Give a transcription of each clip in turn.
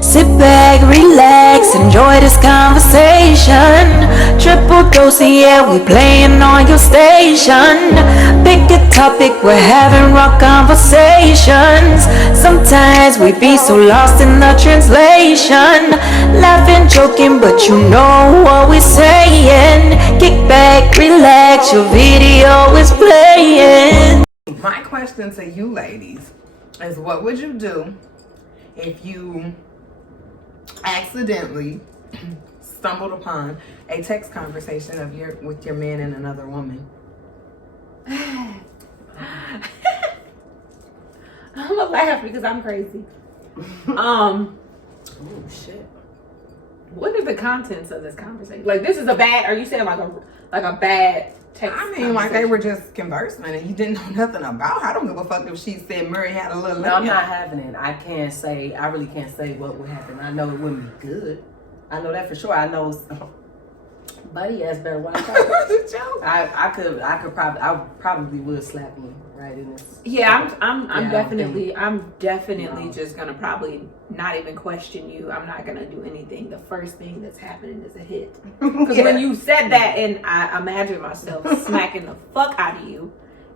Sit back, relax, enjoy this conversation. Triple dose, yeah, we playing on your station. Pick a topic, we're having raw conversations. Sometimes we be so lost in the translation. Laughing, joking, but you know what we're saying. Kick back, relax, your video is playing. My question to you ladies is, what would you do if you accidentally stumbled upon a text conversation with your man and another woman? I'm gonna laugh because I'm crazy. Oh shit. What are the contents of this conversation? Like, this is a bad. Are you saying like a bad text? I mean, like they were just conversing and you didn't know nothing about her. I don't give a fuck if she said Murray had a little. No, I'm not having it. I really can't say what would happen. I know it wouldn't be good. I know that for sure. I know buddy ass better watch out. I probably would slap me right in this. Yeah, I'm definitely just gonna probably not even question you. I'm not gonna do anything. The first thing that's happening is a hit. Because when you said that, and I imagine myself smacking the fuck out of you,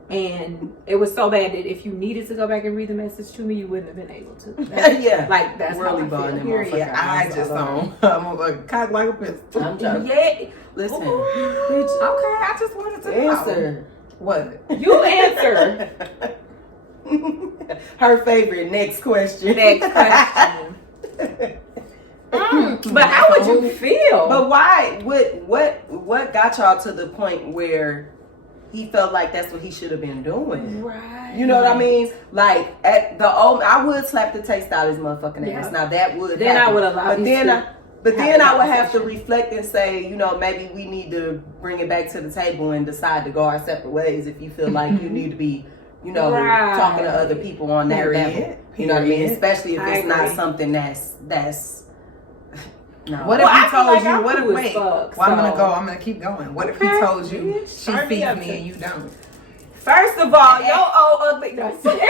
and it was so bad that if you needed to go back and read the message to me, you wouldn't have been able to. Yeah, like that's really how I feel. Period. I just don't. I'm a cock like a pistol. I'm joking. Yeah. Listen. Okay, I just wanted to answer. What? You answer. Her favorite. Next question. But how would you feel? But why? What got y'all to the point where he felt like that's what he should have been doing? Right. You know what I mean? Like at the old, I would slap the taste out of his motherfucking ass. Now that would. Then happen. I would allow. But then I would have to reflect and say, you know, maybe we need to bring it back to the table and decide to go our separate ways if you feel like you need to be, you know, talking to other people on that level. You know what I mean? Especially if it's not something that's no. What if he told you? What if wait? Well, I'm gonna keep going. What if he told you she sees me and you don't? First of all, yo old ugly. That's the first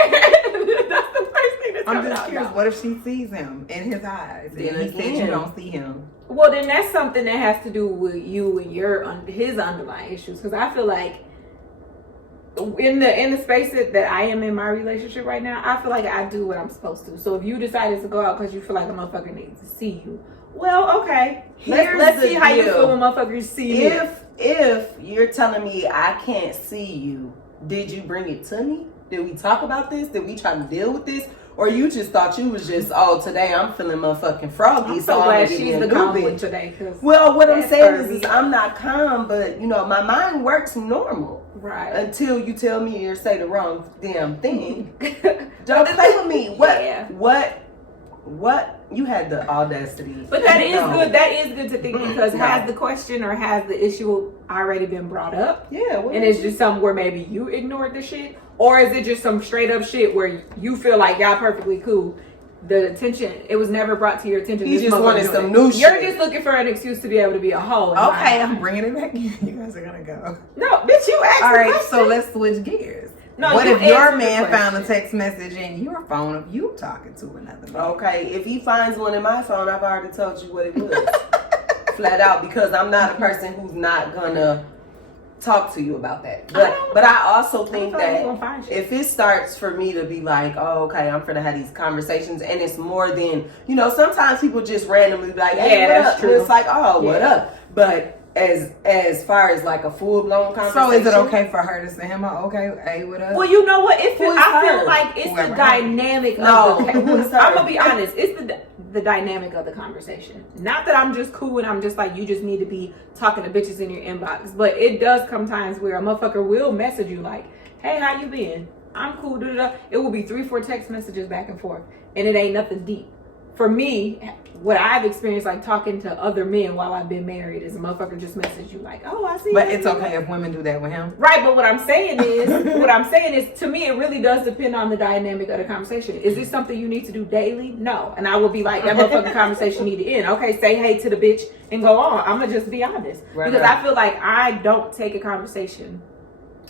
thing that's I'm just curious. What if she sees him in his eyes and he said you don't see him? Well, then that's something that has to do with you and his underlying issues. Because I feel like in the space that I am in my relationship right now, I feel like I do what I'm supposed to. So if you decided to go out because you feel like a motherfucker needs to see you, well, okay. Let's see how you feel when motherfuckers see me. If you're telling me I can't see you, did you bring it to me? Did we talk about this? Did we try to deal with this? Or you just thought you was just, today I'm feeling motherfucking froggy. I'm so glad she's the calm one today. Well, what I'm saying is I'm not calm, but, you know, my mind works normal. Right. Until you tell me or say the wrong damn thing. Don't play with me. What? You had the audacity. But that is good. That is good to think because has the question or has the issue already been brought up? Yeah. And it's just something where maybe you ignored the shit? Or is it just some straight up shit where you feel like y'all perfectly cool? The attention, it was never brought to your attention. You just wanted some new shit. You're just looking for an excuse to be able to be a hoe. Okay, I'm bringing it back in. You guys are gonna go. No, bitch, you asked. All right, so let's switch gears. No, what if your man found a text message in your phone of you talking to another man? Okay, if he finds one in my phone, I've already told you what it was. Flat out, because I'm not a person who's not gonna talk to you about that. But I also think that if it starts for me to be like, oh, okay, I'm finna have these conversations, and it's more than, you know, sometimes people just randomly be like, hey, what up? True. And it's like, oh, what up? But as far as like a full blown conversation. So is it okay for her to say him hey, what up? Well, you know what? I feel like it's the dynamic of the I'm gonna be honest, it's the dynamic of the conversation. Not that I'm just cool and I'm just like, you just need to be talking to bitches in your inbox. But it does come times where a motherfucker will message you like, hey, how you been? I'm cool. It will be 3-4 text messages back and forth. And it ain't nothing deep. For me, what I've experienced, like talking to other men while I've been married, is a motherfucker just message you like, "Oh, I see." But it's okay if women do that with him, right? But what I'm saying is, to me, it really does depend on the dynamic of the conversation. Is this something you need to do daily? No, and I will be like, that motherfucking conversation need to end. Okay, say hey to the bitch and go on. I'm gonna just be honest because I feel like I don't take a conversation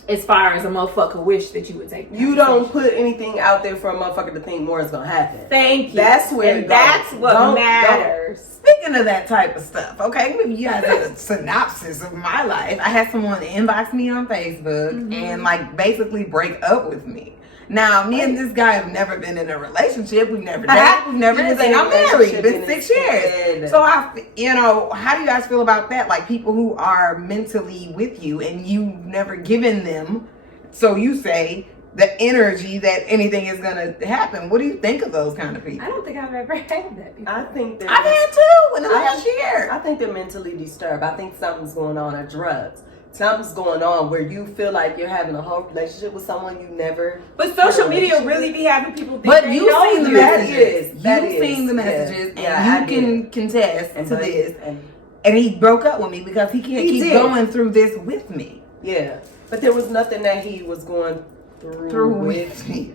As far as a motherfucker wish that you would take. You don't put anything out there for a motherfucker to think more is gonna happen. Thank you. That's where and that's what matters. Speaking of that type of stuff, okay, maybe you guys have a synopsis of my life. I had someone inbox me on Facebook and like basically break up with me. Now, me and this guy have never been in a relationship. We've never dated. We've never been. I'm married. Been 6 years. So how do you guys feel about that? Like people who are mentally with you and you've never given them, so you say, the energy that anything is gonna happen. What do you think of those kind of people? I don't think I've ever had that before. I think that I've had two in the last year. I think they're mentally disturbed. I think something's going on at drugs. Something's going on where you feel like you're having a whole relationship with someone you never. But social media really be having people think but they you've know seen the you. messages. That You've is. seen the messages, Yeah, and you can contest to this. And he broke up with me because he can't keep going through this with me. Yeah, but there was nothing that he was going through with me.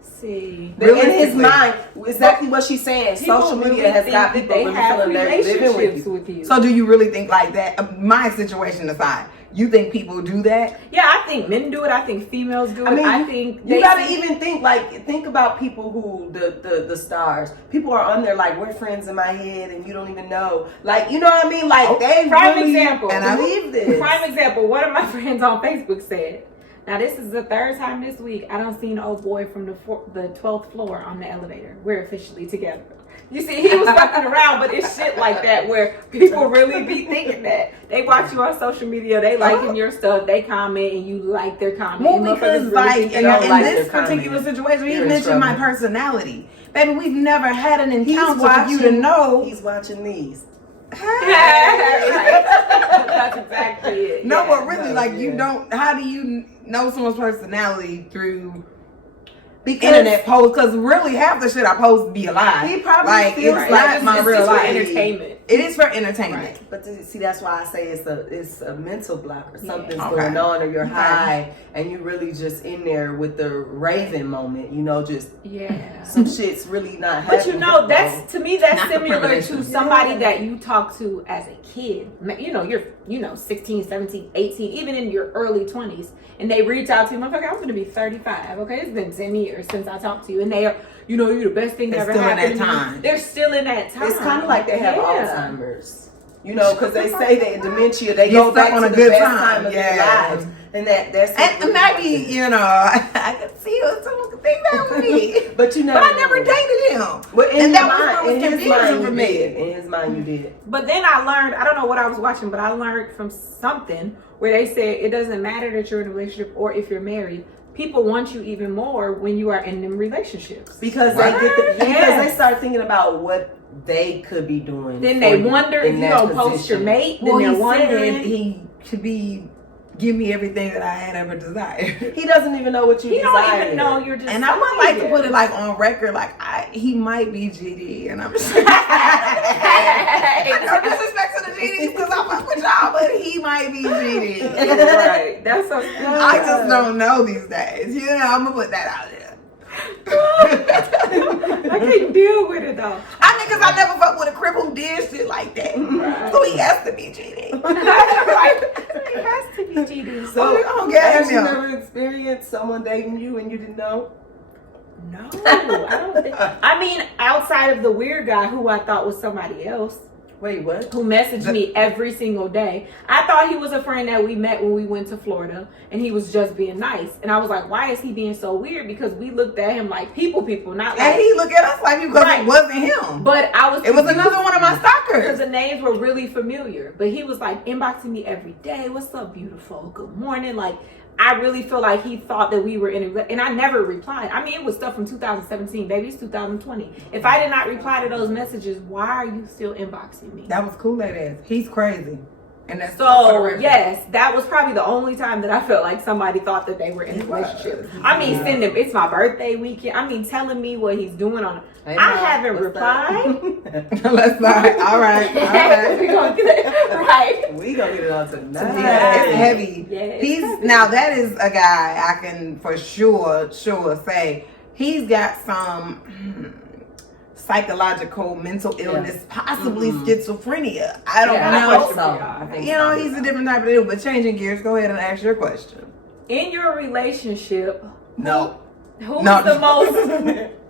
See, in his mind, exactly what she's saying. Social media has got people really feeling they're living with you. So do you really think like that? My situation aside, you think people do that? Yeah, I think men do it. I think females do it. I think you gotta even think about people who the stars. People are on there like, we're friends in my head, and you don't even know. Like, you know what I mean? Like they prime really example. And I believe this. Prime example. One of my friends on Facebook said, now this is the third time this week I don't seen old boy from the 12th floor on the elevator. We're officially together. You see, he was fucking around, but it's shit like that where people really be thinking that. They watch you on social media, they liking your stuff, they comment, and you like their comment. Well, because like in this particular situation, he mentioned my personality. Baby, we've never had an encounter for you to know. He's watching these. That's exactly it. No, but really, you don't. How do you know someone's personality through internet posts? Because really, half the shit I post be a lie. He probably feels it's not my real life. Entertainment. It is for entertainment. Right. But see, that's why I say it's a mental block or something's going on, or you're high and you're really just in there with the raving moment. Just some shit's really not happening. But that's to me that's similar to somebody that you talk to as a kid. You're 16, 17, 18, even in your early 20s, and they reach out to you. Motherfucker, I'm going to be 35. Okay, it's been 10 years since I talked to you, and they are. You're the best thing that ever happened to me. They're still in that time. It's kind of like they have Alzheimer's. Because they say that dementia, they go back to the best time of their lives. And that's and maybe, I could see someone could think that with me. But I never dated him. Well, and that was confusing for me. In his mind, you did. But then I learned, I don't know what I was watching, but I learned from something where they said it doesn't matter that you're in a relationship or if you're married. People want you even more when you are in them relationships because because they start thinking about what they could be doing. Then they wonder if you don't post your mate. Then they're wondering he could give me everything that I had ever desired. He doesn't even know what you desire. He don't even know you're just. And I would like to put it on record, he might be GD, and I'm just no disrespect to the GDs because I fuck with y'all, but he might be GD. Right? That's so. I just don't know these days. I'm gonna put that out there. I can't deal with it though. Because I never fucked with a crip who did shit like that. Right. So he has to be GD. He has to be GD. So have you never experienced someone dating you and you didn't know? No, I don't think. I mean, outside of the weird guy who I thought was somebody else. Wait, what? Who messaged me every single day. I thought he was a friend that we met when we went to Florida, and he was just being nice. And I was like, why is he being so weird? Because we looked at him like people, not like. And he looked at us like people because it wasn't him. But it was another one of my stalkers. Because the names were really familiar. But he was like inboxing me every day. What's up, beautiful? Good morning. Like, I really feel like he thought that we were in a, and I never replied. I mean, it was stuff from 2017, baby. It's 2020. If I did not reply to those messages, why are you still inboxing me? That was cool, that ass. He's crazy. And that's so, yes, that was probably the only time that I felt like somebody thought that they were in a relationship. I mean, sending, it's my birthday weekend. I mean, telling me what he's doing on. I haven't replied. Let's not. All right. We're going to get it right. We're going to get it on tonight. It's heavy. Yeah, now, that is a guy I can for sure say he's got psychological mental illness, possibly schizophrenia. I don't know. You know, he's a different type of deal. But changing gears, go ahead and ask your question. In your relationship, no. Who is the most?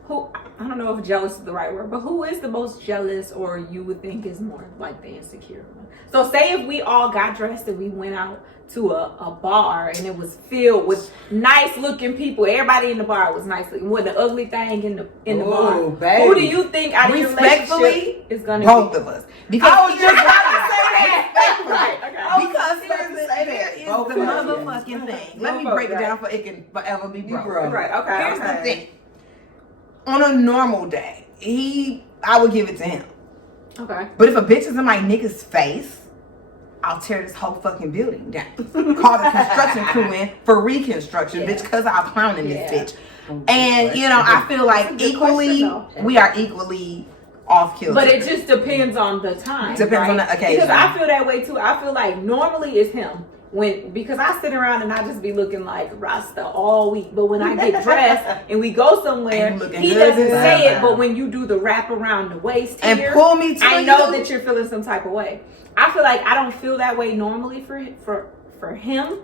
Who, I don't know if jealous is the right word, but who is the most jealous, or you would think is more like the insecure one? So say if we all got dressed and we went out to a bar and it was filled with nice looking people. Everybody in the bar was nice looking. With the ugly thing in the bar. Baby. Who do you think out of your relationship is gonna both be? Of us? Because I was just about to say that. Right. Okay. Because here is the motherfucking thing. Let me break it down for it can forever be broke. Right. Okay. Here's the thing. On a normal day, I would give it to him. Okay. But if a bitch is in my nigga's face, I'll tear this whole fucking building down. Call the construction crew in for reconstruction, bitch, because I'm clowning this bitch. And, you know, I feel like we are equally off kilter. But it just depends on the time. Depends on the occasion. Because I feel that way too. I feel like normally it's him. Because I sit around and I just be looking like Rasta all week, but when I get dressed and we go somewhere, he doesn't say it, but when you do the wrap around the waist and here, pull me to I know that you're feeling some type of way. I feel like I don't feel that way normally for him,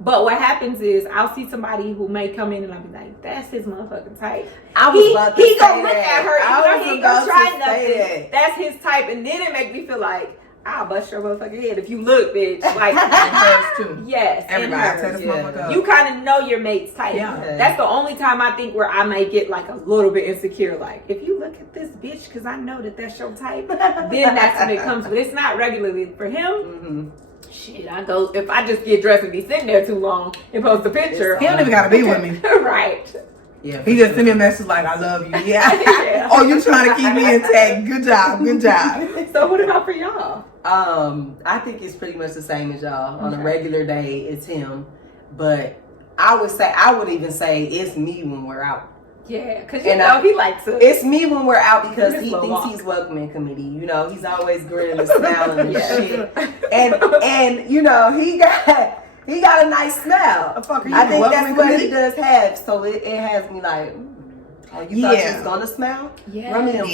but what happens is I'll see somebody who may come in and I'll be like, that's his motherfucking type. He gonna look at her, even though he gonna try nothing. That's his type, and then it make me feel like, I'll bust your motherfucking head if you look, bitch. Like hers too. Yes, everybody. You kind of know your mate's type. Yeah. That's the only time I think where I may get like a little bit insecure. Like if you look at this bitch, because I know that that's your type, then that's when it comes. But it's not regularly for him. Mm-hmm. Shit, I go if I just get dressed and be sitting there too long and post a picture. He don't even gotta be with me. Right. Yeah, he just sent me a message like, I love you. Yeah. Oh, you trying to keep me intact. Good job. Good job. So what about for y'all? I think it's pretty much the same as y'all. On a regular day, it's him. But I would even say it's me when we're out. Yeah, because you know he likes it. It's me when we're out because he thinks he's welcoming committee. You know, he's always grinning and smiling and shit. And you know, he got a nice smile. I think that's what he does have. So it has me like, oh, you thought you was gonna smile? Yeah. Run me them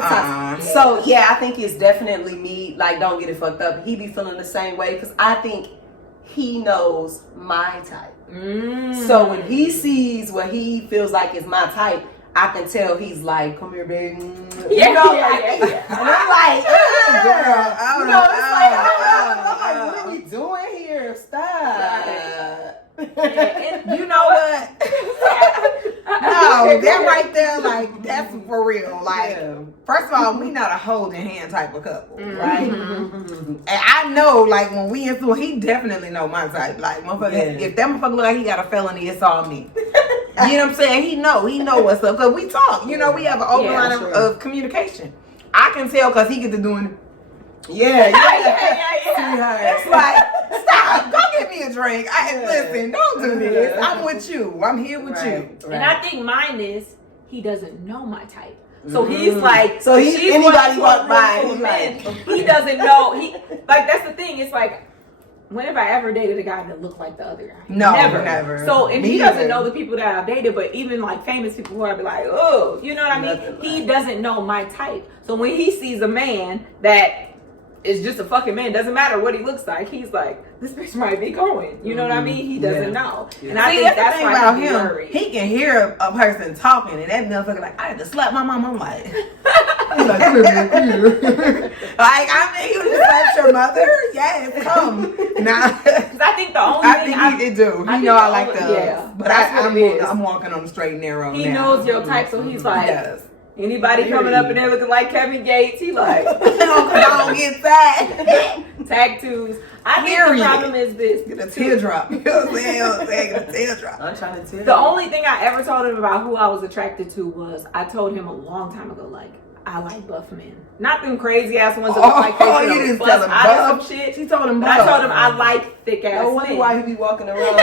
tops. So yeah, I think it's definitely me. Like, don't get it fucked up. He be feeling the same way because I think he knows my type. So when he sees what he feels like is my type, I can tell he's like, come here, baby. Yeah, you know, yeah. And I'm like, girl. I'm like, what are we doing here? Stop. And you know what? No, that right there, like, that's for real. Like, first of all, we not a holding hand type of couple, right? And I know, like, when we in school, he definitely know my type. Like, motherfucker, if that motherfucker look like he got a felony, it's all me. You know what I'm saying? He know what's up. Because we talk. You know, we have an open line of communication. I can tell because he gets to doing Yeah. It's like, stop. Go get me a drink. Listen, don't do this. I'm with you. I'm here with you. Right. And I think mine is, he doesn't know my type. So he's like, so he's anybody walk by, he doesn't know. Like, that's the thing. It's like, whenever I ever dated a guy that looked like the other guy? Never. So, and he doesn't know the people that I've dated, but even like famous people who are be like, oh, you know what I mean? He doesn't know my type. So when he sees a man that is just a fucking man, doesn't matter what he looks like, he's like, this bitch might be going. You know what I mean? He doesn't know. And I think that's the thing about him. He can hear a person talking, and that motherfucker like, I had to slap my mom. I'm like, he's like, I mean, you just slapped your mother? Yes, come. Nah. Because I think the only thing he did do. He know I like the, but I'm walking on the straight and narrow. He knows your type, so he's like, anybody coming up and they're looking like Kevin Gates, he like, don't get that. Tag twos. I think the problem is this. Get a teardrop. You know what I'm saying? Get a teardrop. I'm trying to tell you. The only thing I ever told him about who I was attracted to was, I told him a long time ago, like, I like buff men. Not them crazy ass ones that look like they you didn't tell him buff shit. She told him buff. I told him I like thick ass men. I wonder why he be walking around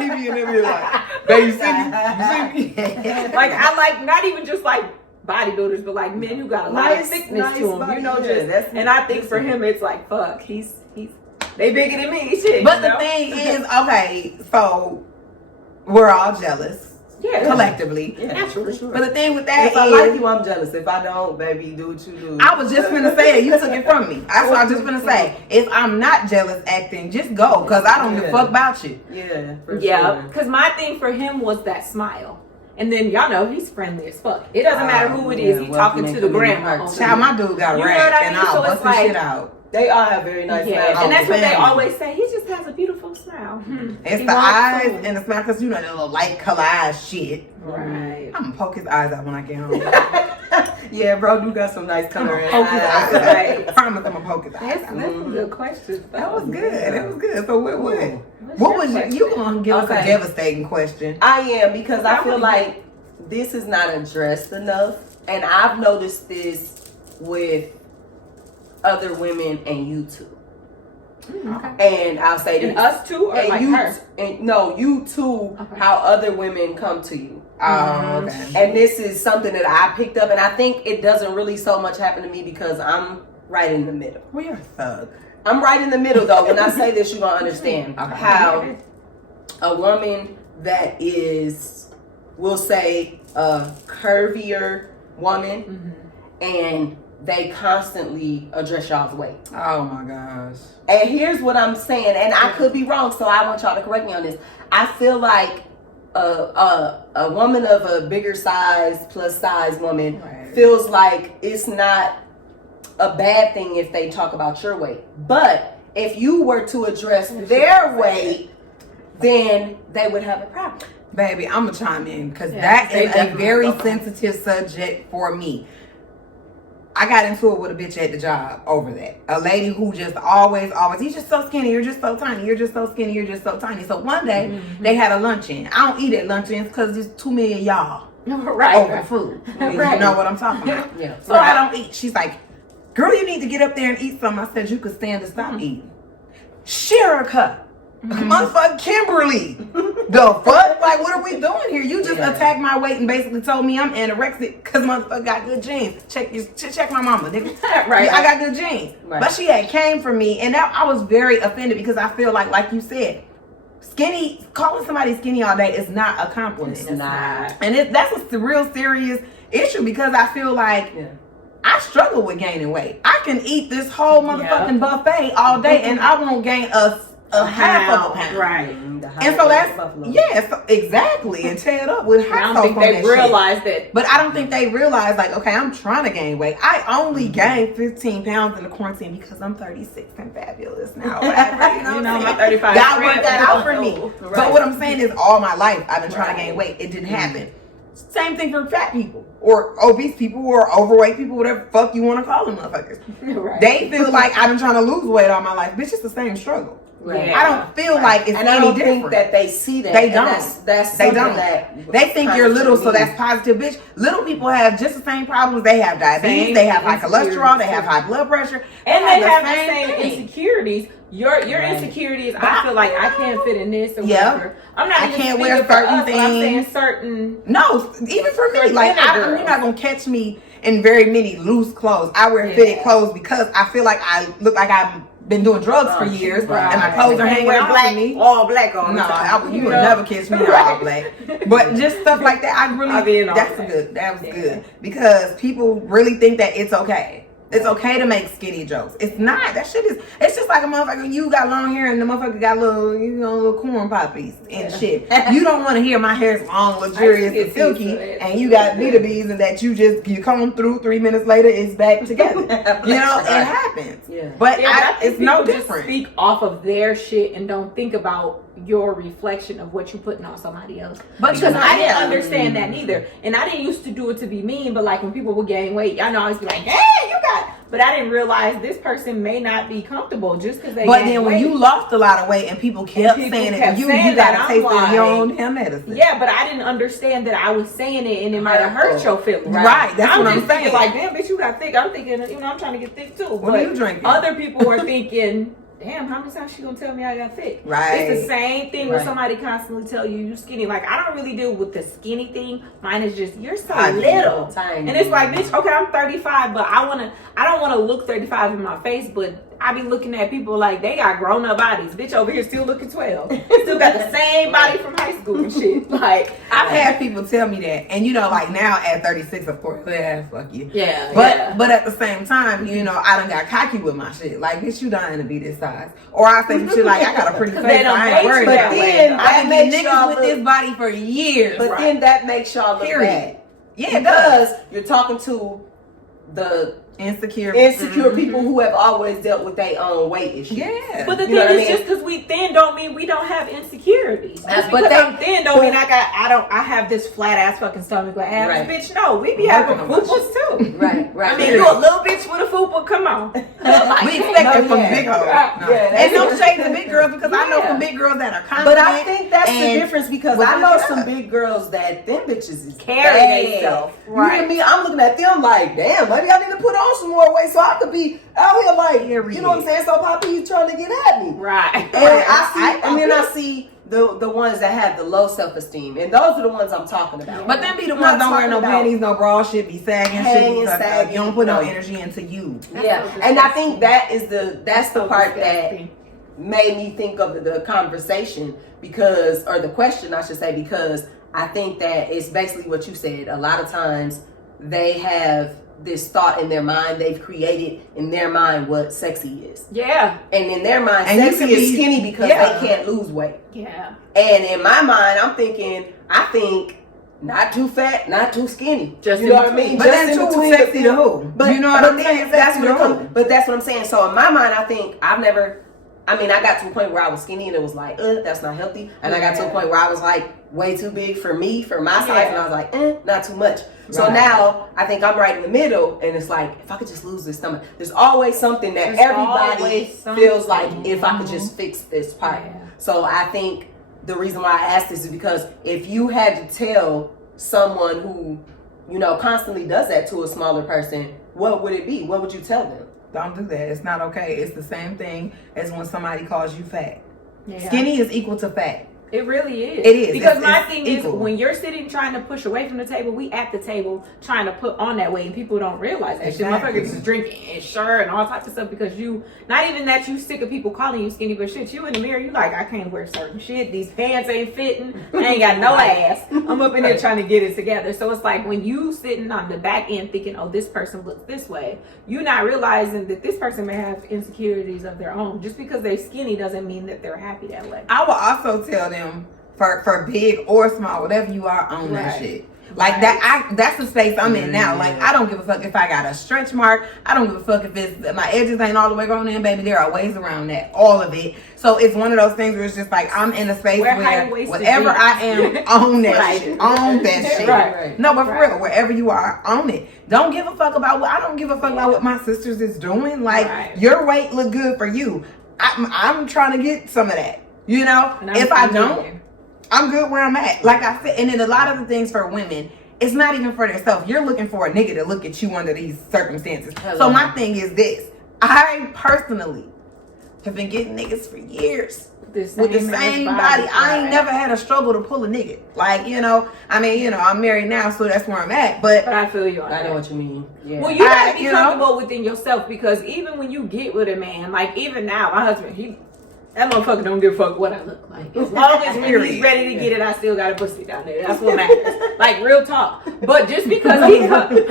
he be in there like, baby, you see me? Like, I like, not even just like bodybuilders, but like men who got a lot of thickness to them. You know, and I think for him, it's like, fuck, he's they bigger than me, shit. But the thing is, okay, so we're all jealous. collectively. Yeah, sure. But the thing with that if I like you, I'm jealous. If I don't, baby, do what you do. I was just gonna say it. You took it from me. That's what I was just gonna say. If I'm not jealous acting, just go, cause I don't give a fuck about you. Yeah, yeah. Cause my thing for him was that smile. And then y'all know he's friendly as fuck. It doesn't matter who it is. He's talking to the grandma. Child, my dude got a rap, and I'll bust his shit out. They all have very nice smiles. And that's what they always say. He just has a beautiful smile. It's the eyes and the smile, because you know that little light collage shit. Right. I'm gonna poke his eyes out when I get home. Yeah, bro, you got some nice color in poke his eyes out. I promise I'm gonna poke his eyes out. That's a good question. That was good. That was good. So what was you gonna give us a devastating question? I am, because I feel like this is not addressed enough. And I've noticed this with other women and you too. Okay. And I'll say this. And us too, or like her? No, you too, how other women come to you. Oh, okay. And this is something that I picked up, and I think it doesn't really so much happen to me because I'm right in the middle. Well, you're a thug. I'm right in the middle, though. When I say this, you're going to understand how a woman that is, we'll say, a curvier woman, and they constantly address y'all's weight. Oh, my gosh. And here's what I'm saying, and I could be wrong, so I want y'all to correct me on this. I feel like a woman of a bigger size, plus size woman feels like it's not a bad thing if they talk about your weight. But if you were to address their weight, then they would have a problem. Baby, I'm going to chime in because that is a very sensitive subject for me. I got into it with a bitch at the job over that. A lady who just always, you're just so skinny, you're just so tiny, you're just so skinny, you're just so tiny. So one day, they had a luncheon. I don't eat at luncheons because there's too many of y'all over food. You know what I'm talking about. So I don't eat. She's like, girl, you need to get up there and eat something. I said, you could stand to stop eating. Shairica. Motherfucker Kimberly. The fuck? Like, what are we doing here? You just attacked my weight and basically told me I'm anorexic because motherfucker got good genes. Check my mama, nigga. I got good genes. But she had came for me, and I was very offended because I feel like you said, skinny, calling somebody skinny all day is not a compliment. It's not. And that's a real serious issue because I feel like I struggle with gaining weight. I can eat this whole motherfucking buffet all day and I won't gain a half of a pound. Right. And so that's, exactly. And tear it up with hot sauce. I don't think they realize that. But I don't think they realize, like, okay, I'm trying to gain weight. I only gained 15 pounds in the quarantine because I'm 36 and fabulous now. Whatever, you know, my 35. God worked that out for me. Right. But what I'm saying is all my life I've been trying to gain weight. It didn't happen. Same thing for fat people or obese people or overweight people, whatever the fuck you want to call them motherfuckers. They feel like I've been trying to lose weight all my life. Bitch, it's the same struggle. Right. I don't feel like it's and any I don't different. think that they see that. They don't. That's they don't. They think you're little, so that's positive, bitch. Little people have just the same problems. They have diabetes. They have high cholesterol. They have high blood pressure, and they have the same insecurities. Your insecurities. I feel like I can't fit in this or whatever. I'm not. I can't wear certain things. I'm saying certain. No, even for me, like you're not gonna catch me in very many loose clothes. I wear fitted clothes because I feel like I look like I've been doing drugs for years, and my clothes are hanging out for me. All black on. No, you will never catch me all black. But just stuff like that, I really. That was good because people really think that it's okay. It's okay to make skinny jokes. It's not. That shit is. It's just like a motherfucker. You got long hair and the motherfucker got little corn poppies and shit. You don't want to hear my hair's long, luxurious, and silky, and you got bees and that you comb through 3 minutes later, it's back together. You know, it happens. But it's no different. Speak off of their shit and don't think about your reflection of what you're putting on somebody else. But because I didn't understand that neither, and I didn't used to do it to be mean. But like when people would gain weight, I know I was be like, "Hey, you got." But I didn't realize this person may not be comfortable just because they. But then when you lost a lot of weight and people kept saying it, you gotta taste your own hair medicine. Yeah, but I didn't understand that I was saying it and it might have hurt your feelings. Right, that's what I'm saying. Like, damn, bitch, you got thick. I'm thinking, I'm trying to get thick too. What are you drinking? Other people were thinking, damn, how many times she gonna tell me I got thick? Right. It's the same thing when somebody constantly tell you skinny. Like, I don't really deal with the skinny thing. Mine is just, you're so little. Tiny. And it's like, bitch, okay, I'm 35, but I don't want to look 35 in my face, but I be looking at people like they got grown up bodies. Bitch over here still looking 12. Still got the same body from high school and shit. Like I've had people tell me that, and like now at 36, of course, fuck you. Yeah. But at the same time, I done got cocky with my shit. Like, bitch, you dying to be this size, or I say some shit like, I got a pretty face. I ain't worried about it. I've been niggas with this body for years. But then that makes y'all look bad. Yeah, because you're talking to the insecure people who have always dealt with their own weight issues. Yeah. But the thing is, just because we thin don't mean we don't have insecurities. Just because I'm thin don't mean I have this flat ass fucking stomach like ass. Bitch, no, we be having fupas too. Right. I mean, you a little bitch with a fupa, come on. We expect it from big girls. And no shade to big girls, because I know some big girls that are confident. But I think that's the difference, because I know some big girls that them bitches is carry themselves. Right. You know what I mean? I'm looking at them like, damn, maybe I need to put on some more weight so I could be out here like, you know what I'm saying? So Poppy, you trying to get at me. Right. And I see the ones that have the low self-esteem, and those are the ones I'm talking about. But then be the ones don't wear no panties, no bra, shit be sagging, shit. You don't put no energy into you. And I think that's the part that made me think of the conversation, or the question I should say, because I think that it's basically what you said. A lot of times they have this thought in their mind. They've created in their mind what sexy is. Yeah. And in their mind, sexy is skinny because they can't lose weight. Yeah. And in my mind, I think not too fat, not too skinny. Just, you know what I mean? But then too sexy to who? But you know what I'm saying? But that's what I'm saying. So in my mind, I got to a point where I was skinny and it was like, that's not healthy. And I got to a point where I was like way too big for me, for my size. And I was like, not too much. So now I think I'm right in the middle, and it's like, if I could just lose this stomach, there's always something that everybody feels like, if I could just fix this part. Yeah. So I think the reason why I asked this is because if you had to tell someone who, constantly does that to a smaller person, what would it be? What would you tell them? Don't do that. It's not okay. It's the same thing as when somebody calls you fat. Yeah. Skinny is equal to fat. It really is. It is. Because my thing is, when you're sitting trying to push away from the table, we at the table trying to put on that weight, and people don't realize that. Exactly. Shit, motherfuckers is drinking and shirt and all types of stuff because not even that you sick of people calling you skinny, but shit, you in the mirror, you like, I can't wear certain shit. These pants ain't fitting. I ain't got no ass. I'm up in there trying to get it together. So it's like when you sitting on the back end thinking, oh, this person looks this way, you're not realizing that this person may have insecurities of their own. Just because they're skinny doesn't mean that they're happy that way. I will also tell them, for big or small, whatever you are, own that shit. Like that's the space I'm in now. Like, I don't give a fuck if I got a stretch mark. I don't give a fuck if my edges ain't all the way grown in, baby. There are ways around that, all of it. So it's one of those things where it's just like, I'm in a space where whatever I am, own that shit. Own that shit. Right. No, but for real, wherever you are, own it. Don't give a fuck about I don't give a fuck about what my sisters is doing. Like, your weight look good for you. I'm trying to get some of that. If I don't, I'm good where I'm at. Like I said, and then a lot of the things for women, it's not even for themselves. You're looking for a nigga to look at you under these circumstances. So my thing is this. I personally have been getting niggas for years with the same body. I ain't never had a struggle to pull a nigga. Like, I'm married now, so that's where I'm at. But I feel you on that. I know what you mean. Yeah. Well, you gotta be comfortable within yourself, because even when you get with a man, like even now, my husband, that motherfucker don't give a fuck what I look like. As long as when he's ready to get it, I still got a pussy down there. That's what matters. Like, real talk. But just because I'm being honest.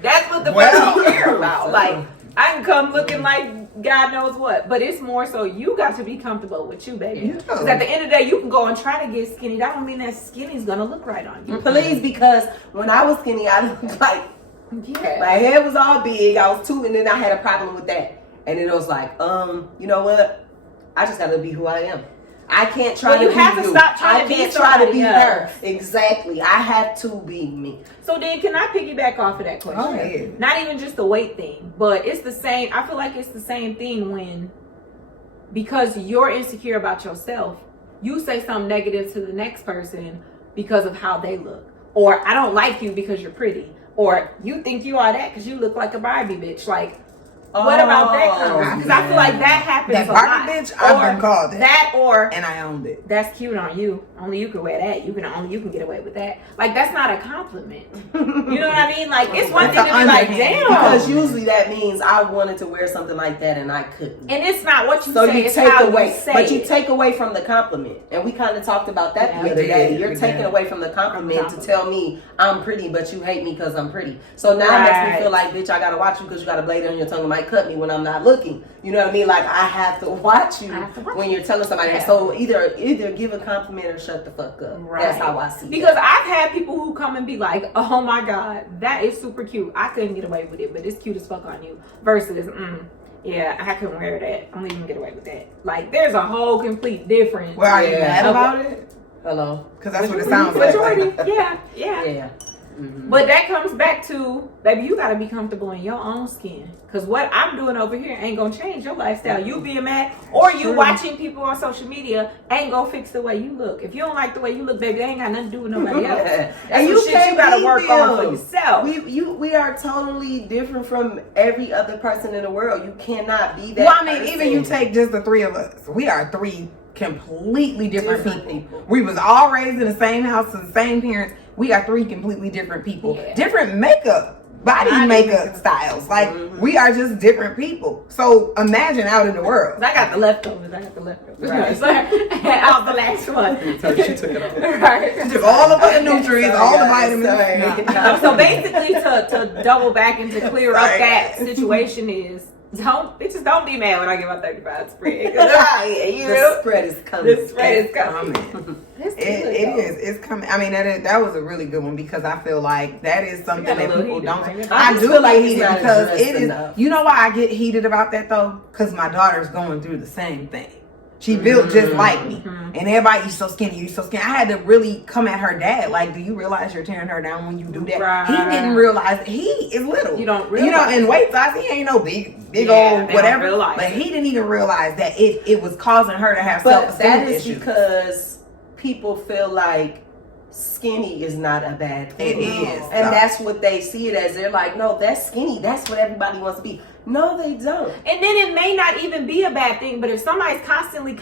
That's what the fuck you care about. Like, I can come looking like God knows what. But it's more so you got to be comfortable with you, baby. Because at the end of the day, you can go and try to get skinny. That don't mean that skinny's going to look right on you. Please, because when I was skinny, I looked like, my head was all big. I was too, and then I had a problem with that. And it was like, you know what? I just gotta be who I am. I can't try to be you. Have to stop trying to be I can't try to be her. Exactly. I have to be me. So then, can I piggyback off of that question? Oh, yeah. Not even just the weight thing, but it's the same. I feel like it's the same thing because you're insecure about yourself, you say something negative to the next person because of how they look. Or, I don't like you because you're pretty. Or, you think you are that because you look like a Barbie bitch. Like, what about that kind? Because I feel like that happens that a lot. Barbie bitch, I've been called that. And I owned it. That's cute on you. only you can wear that. You can get away with that. Like, that's not a compliment. You know what I mean? Like, it's one thing to be like, damn. Because usually that means I wanted to wear something like that and I couldn't. And it's not what you so say, you it's take how away, you say but you it. take away from the compliment. And we kind of talked about that the other day. You're taking away from the compliment to tell me I'm pretty, but you hate me because I'm pretty. So now it makes me feel like, bitch, I gotta watch you because you got a blade on your tongue and might cut me when I'm not looking. You know what I mean? Like, I have to watch you when you're telling somebody. Yeah. So either give a compliment or shut the fuck up. Right. That's how I see it. Because I've had people who come and be like, oh my God, that is super cute. I couldn't get away with it, but it's cute as fuck on you. Versus, yeah, I couldn't wear that. I don't even get away with that. Like, there's a whole complete difference. Well, are you mad about it? Hello? Because that's what it sounds like. Yeah. Mm-hmm. But that comes back to, baby, you gotta be comfortable in your own skin. Cause what I'm doing over here ain't gonna change your lifestyle. You being mad or you watching people on social media ain't gonna fix the way you look. If you don't like the way you look, baby, that ain't got nothing to do with nobody else. And you gotta work on for yourself. We are totally different from every other person in the world. You cannot be that. Well, I mean, even you take just the three of us. We are three completely different people. We was all raised in the same house to the same parents. We are three completely different people. Yeah. Different body makeup styles. Like, we are just different people. So imagine out in the world. I got the leftovers. Right. Out the last one. So she took it off. Right. She took all the fucking nutrients, all the vitamins. So basically, to double back and to clear up that situation is, don't be mad when I get my 35 spread. The spread is coming. It is. It's coming. I mean, that was a really good one because I feel like that is something that people don't. I do like heated because it is. You know why I get heated about that though? Because my daughter's going through the same thing. She built just like me. And everybody, you so skinny, you so skinny. I had to really come at her dad. Like, do you realize you're tearing her down when you do that? Right. He didn't realize he is little. You don't realize. You know, in weight size, he ain't no big old whatever. But he didn't even realize that it was causing her to have self-esteem issues. That is because people feel like skinny is not a bad thing. It is. And that's what they see it as. They're like, no, that's skinny. That's what everybody wants to be. No, they don't. And then it may not even be a bad thing, but if somebody's constantly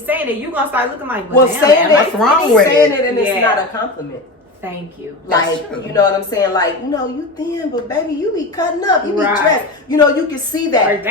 saying it, you're going to start looking like, saying what's wrong with saying it and it's not a compliment. Thank you. Like, you know what I'm saying? Like, you thin, but baby, you be cutting up. You be dressed. You can see that.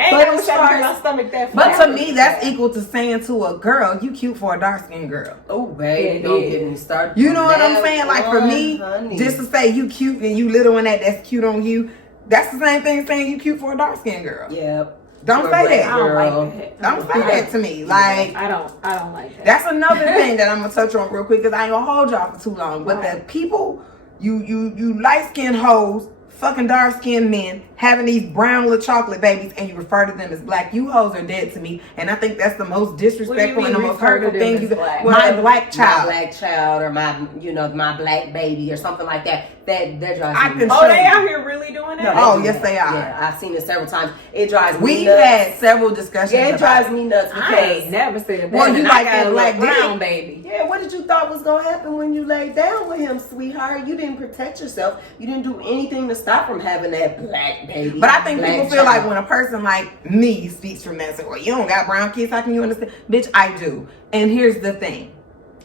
But to me, that's equal to saying to a girl, you cute for a dark-skinned girl. Oh, baby, don't get me started. You know what I'm saying? Like, for me, just to say you cute and you little and that's cute on you, that's the same thing as saying you cute for a dark-skinned girl. Yeah. Don't say that. I don't like that. Don't say that to me. Like, I don't like that. That's another thing that I'm gonna touch on real quick because I ain't gonna hold y'all for too long. But the people, you light-skinned hoes, fucking dark-skinned men having these brown little chocolate babies, and you refer to them as black. You hoes are dead to me, and I think that's the most disrespectful and the most hurtful thing you can. My black child, or my black baby, or something like that. That drives me. Oh, they out here really doing that? No, yes, they are. Yeah, I've seen it several times. It drives me We've nuts. had several discussions. Yeah, it drives me nuts because I ain't never said that. Well, you like that black brown baby. Yeah, what did you thought was gonna happen when you laid down with him, sweetheart? You didn't protect yourself. You didn't do anything to stop from having that black baby. But I think people feel like when a person like me speaks from that, say, well, you don't got brown kids, how can you understand? Bitch, I do. And here's the thing.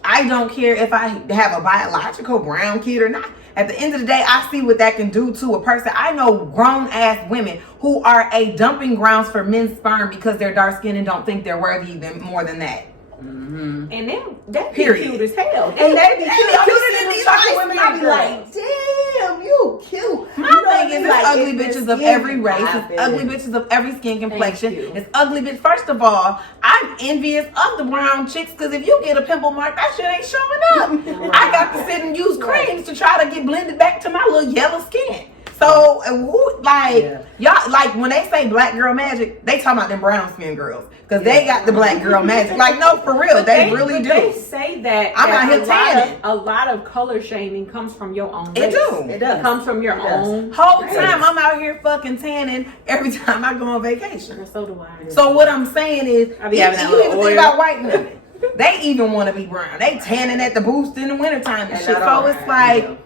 I don't care if I have a biological brown kid or not. At the end of the day, I see what that can do to a person. I know grown-ass women who are a dumping grounds for men's sperm because they're dark-skinned and don't think they're worthy more than that. Mm-hmm. And then that be cute as hell. And they be cuter than these other women. I be like, damn, you cute. My thing is, it's ugly bitches of every race. It's ugly bitches of every skin complexion. It's ugly bitch. First of all, I'm envious of the brown chicks because if you get a pimple mark, that shit ain't showing up. Right. I got to sit and use creams to try to get blended back to my little yellow skin. So, y'all, like when they say black girl magic, they talking about them brown skin girls because they got the black girl magic. Like, no, for real, they really do. They say that I'm out here tanning. A lot of color shaming comes from your own race. It do. It does. It comes from your own. Whole time I'm out here fucking tanning every time I go on vacation. So do I. So what I'm saying is, you even think about white women. They even want to be brown. They tanning at the boost in the wintertime and shit. So it's like,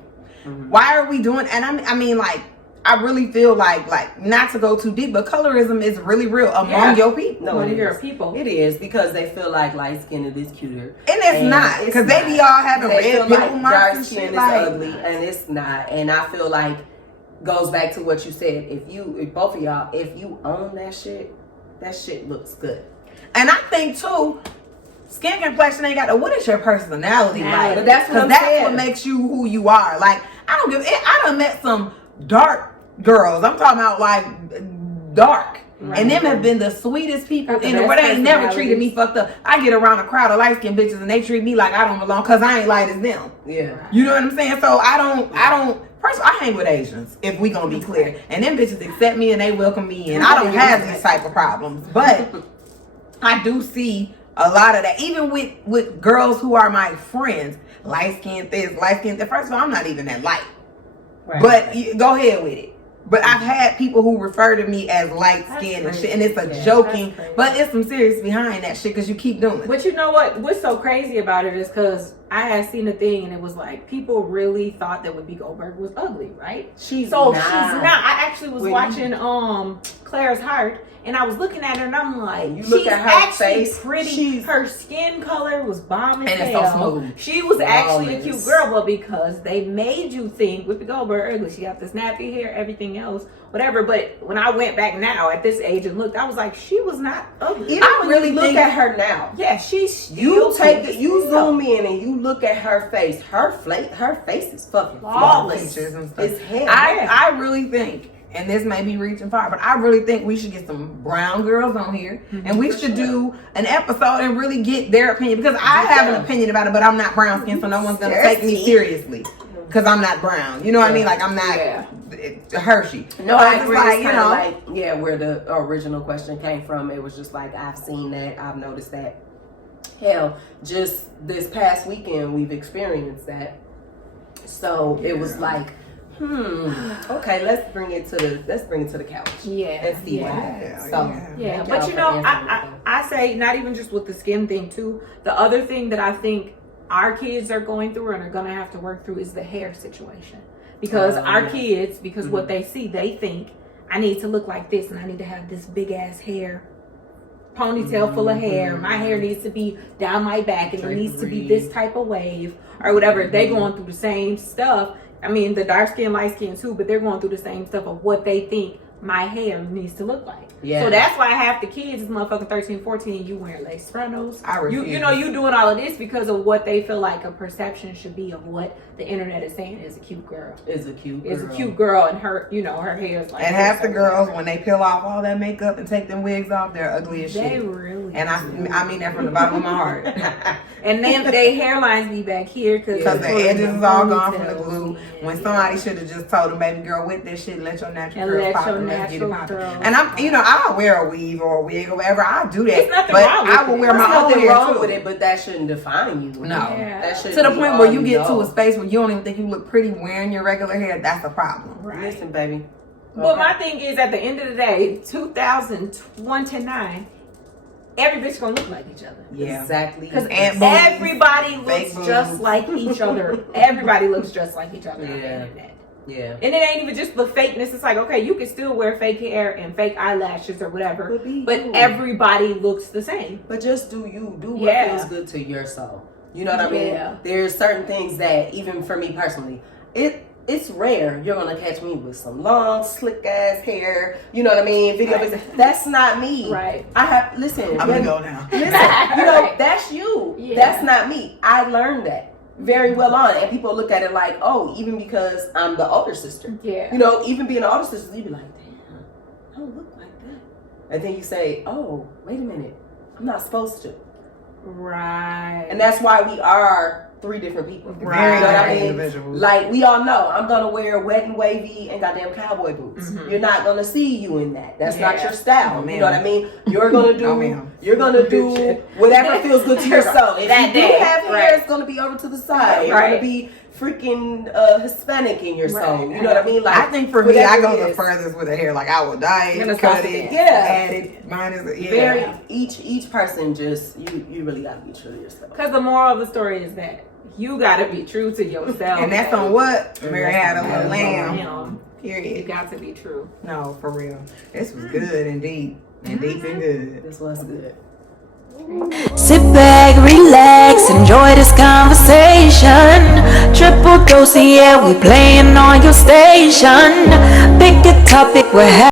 why are we doing? And I mean, like, I really feel like not to go too deep, but colorism is really real among your people. No, your people. It is because they feel like light skin is cuter, and it's not because they be all having red pimple like marks dark and skin shit. is Like, ugly, and it's not. And I feel like goes back to what you said. If both of y'all, if you own that shit looks good. And I think too, skin complexion ain't got to. What is your personality like? But that's what makes you who you are. Like I done met some dark girls. I'm talking about like dark. Right. And them have been the sweetest people in the world. They ain't never treated me fucked up. I get around a crowd of light skinned bitches and they treat me like I don't belong because I ain't light as them. Yeah. You know what I'm saying? So I don't first of all, I hang with Asians, if we gonna be clear. And them bitches accept me and they welcome me in. I don't have these type of problems. But I do see a lot of that. Even with girls who are my friends, light skinned this, light skinned that. First of all, I'm not even that light. Right. But go ahead with it. But I've had people who refer to me as light skinned and shit, and it's a joking, but it's some serious behind that shit because you keep doing it. But you know what? What's so crazy about it is because I had seen a thing and it was like people really thought that Whoopi Goldberg was ugly, right? She's not. I actually was watching Claire's Heart. And I was looking at her and I'm like, she's actually pretty. Her skin color was bomb as hell. And it's so smooth. She was actually a cute girl, but because they made you think Whoopi Goldberg ugly, she got the snappy hair, everything else, whatever. But when I went back now at this age and looked, I was like, she was not ugly. I really look at her now. Yeah, she's you zoom in and you look at her face. Her face is fucking flawless. It's hair. I really think. And this may be reaching far, but I really think we should get some brown girls on here, and we should do an episode and really get their opinion, because I have an opinion about it, but I'm not brown skin, so no one's gonna take me seriously because I'm not brown. You know what I mean? Like I'm not Hershey. No, I agree. Like, where the original question came from, it was just like I've seen that, I've noticed that. Hell, just this past weekend we've experienced that. So it was like. Okay, let's bring it to the couch. Yeah. And see what happens. So but you know, I say not even just with the skin thing too. The other thing that I think our kids are going through and are gonna have to work through is the hair situation. Because our kids, what they see, they think I need to look like this and I need to have this big ass hair. Ponytail full of hair. My hair needs to be down my back and it needs to be this type of wave or whatever. They going through the same stuff. I mean, the dark skin, light skin too, but they're going through the same stuff of what they think my hair needs to look like. Yeah. So that's why half the kids is motherfucking 13, 14, you wearing lace frontos. You know, you doing all of this because of what they feel like a perception should be of what the internet is saying is a cute girl. Is a cute girl and her, you know, her hair is like. And half the girls, when they peel off all that makeup and take them wigs off, they're ugly as shit. They really. And I mean that from the bottom of my heart. And then their hairlines be back here because the edges is all gone from the glue. When somebody should have just told them, baby girl, with this shit, let your natural curls pop and let's get it popping. And I don't wear a weave or a wig or whatever. I do that. There's nothing wrong with I will wear my own hair wrong with it, but that shouldn't define you. No. That shouldn't to the point where you get to a space where you don't even think you look pretty wearing your regular hair. That's a problem. Right. Listen, baby. But my thing is, at the end of the day, 2029, every bitch gonna look like each other. Yeah, exactly. Because everybody looks just like each other. Everybody looks just like each other. Yeah. And it ain't even just the fakeness. It's like, okay, you can still wear fake hair and fake eyelashes or whatever, but everybody looks the same. But just do you. Do what feels good to your soul. You know what I mean? Yeah. There's certain things that, even for me personally, it's rare you're gonna catch me with some long, slick ass hair. You know what I mean? That's not me. Right. I'm gonna go now. Listen, that's you. Yeah. That's not me. I learned that very well on, and people look at it like, oh, even because I'm the older sister. Yeah. You know, even being the older sister, you be like, damn, I don't look like that. And then you say, oh, wait a minute, I'm not supposed to. Right. And that's why we are 3 different people. Right. You know what I mean? Individuals. Like, we all know I'm gonna wear wet and wavy and goddamn cowboy boots. Mm-hmm. You're not gonna see you in that. That's not your style. You know what I mean? You're gonna do whatever feels good to your soul. If you do have hair, it's gonna be over to the side. It's gonna be freaking Hispanic in your soul. You know what I mean? Like, I think for me, I go the furthest with the hair. Like, I will dye it, cut it, add it. Mine is very each person. Just you really gotta be true to yourself. Because the moral of the story is that you gotta be true to yourself, and that's on what Mary had on the lamb. Period. You got to be true. No, for real. This was good and deep and good. This was good. Sit back, relax, enjoy this conversation. Triple dose, yeah, we playing on your station. Pick a topic, we're